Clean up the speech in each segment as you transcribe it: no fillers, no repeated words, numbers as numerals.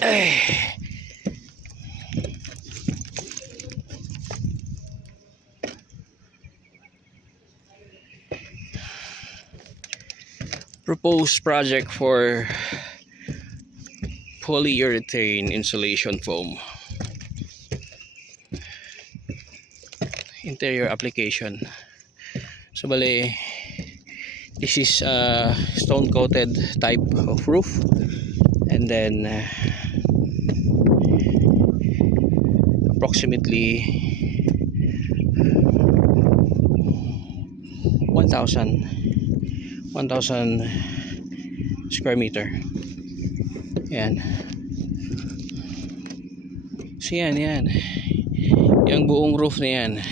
Ay. Proposed project for polyurethane insulation foam. Interior application. So bale, this is a stone coated type of roof, and then approximately 1,000 square meter. Yan. So yan. Yung buong roof na yan,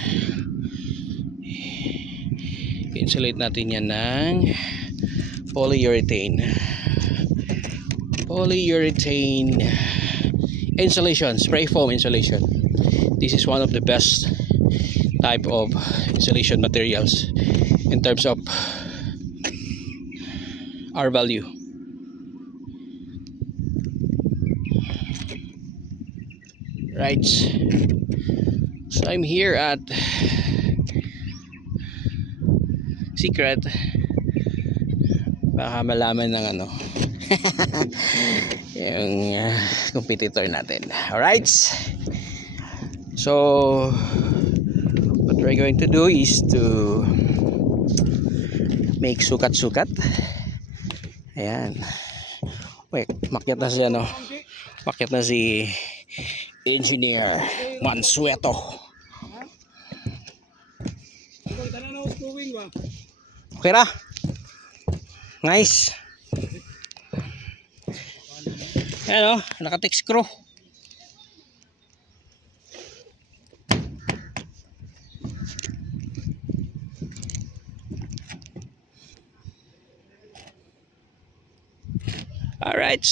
insulate natin yan ng polyurethane insulation, spray foam insulation. This is one of the best type of insulation materials in terms of R value. Right, so I'm here at Secret. Baka malaman ng ano yung competitor natin. Alright, so what we're going to do is to make sukat-sukat. Ayan. Wait, makyat na si ano, makyat na si Engineer Mansueto. Okay ra? Nice. Ayan o, naka-tick screw. Alright.